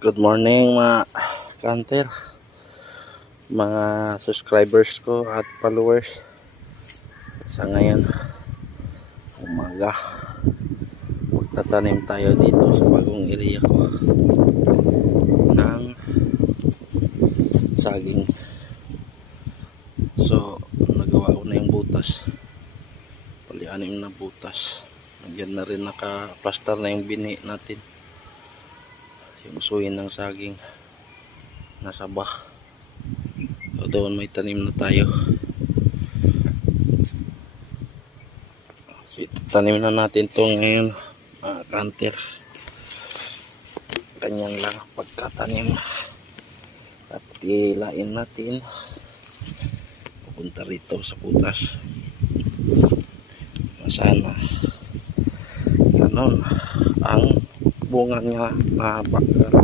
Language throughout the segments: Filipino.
Good morning mga kanter, mga subscribers ko at followers. Sa ngayon, umaga, magtatanim tayo dito sa bagong area ko ng saging. So, nagawa ko na yung butas. Pali-anim na butas. Nandiyan na rin naka-plaster na yung bini natin. Yung suhin ng saging nasa bah. So, doon may tanim na tayo. So, tanim na natin to ngayon, kanter. Kanyang lang pagkatanim. Tapos ilain natin pupunta rito sa butas. Sana ganon ang bunga niya na bakal.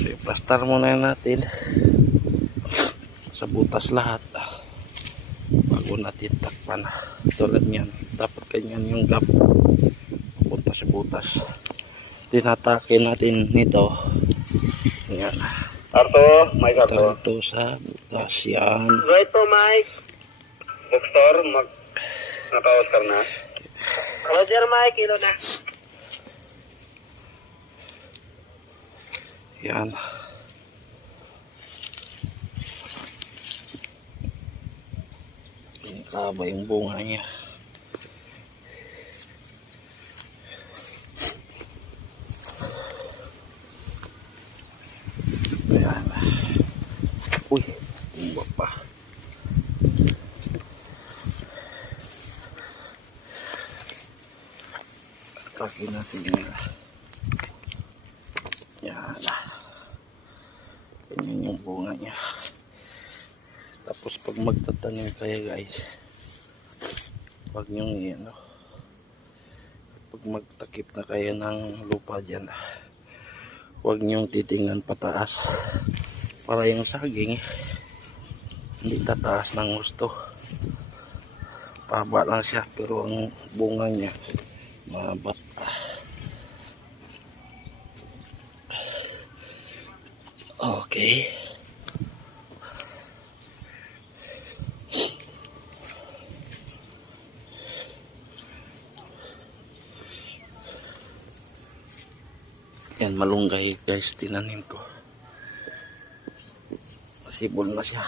So, i-plaster muna natin sa butas lahat bago natin takpan. Tulad niyan, dapat ganyan yung gap pupunta sa butas. Tinatake natin nito. Yan. Arto, Mike Arto. Ito sa butas yan. Right po, Mike. Bookstore, naka-Oscar na. Roger, Mike, kilo na. Yan. Kaba yung bunga niya. Ayan. Uy, tumba pa. Atake natin yun. Yan. Ganyan yung bunga niya. Tapos pag magtatanim kayo guys, pag yung ano, pag magtakip na kayo ng lupa dyan, huwag nyong titingnan pataas para yung saging hindi tataas ng gusto. Paba lang siya pero ang bunga niya mabat. Okay. Yan, malunggay guys, tinanim ko. Masibol na siya.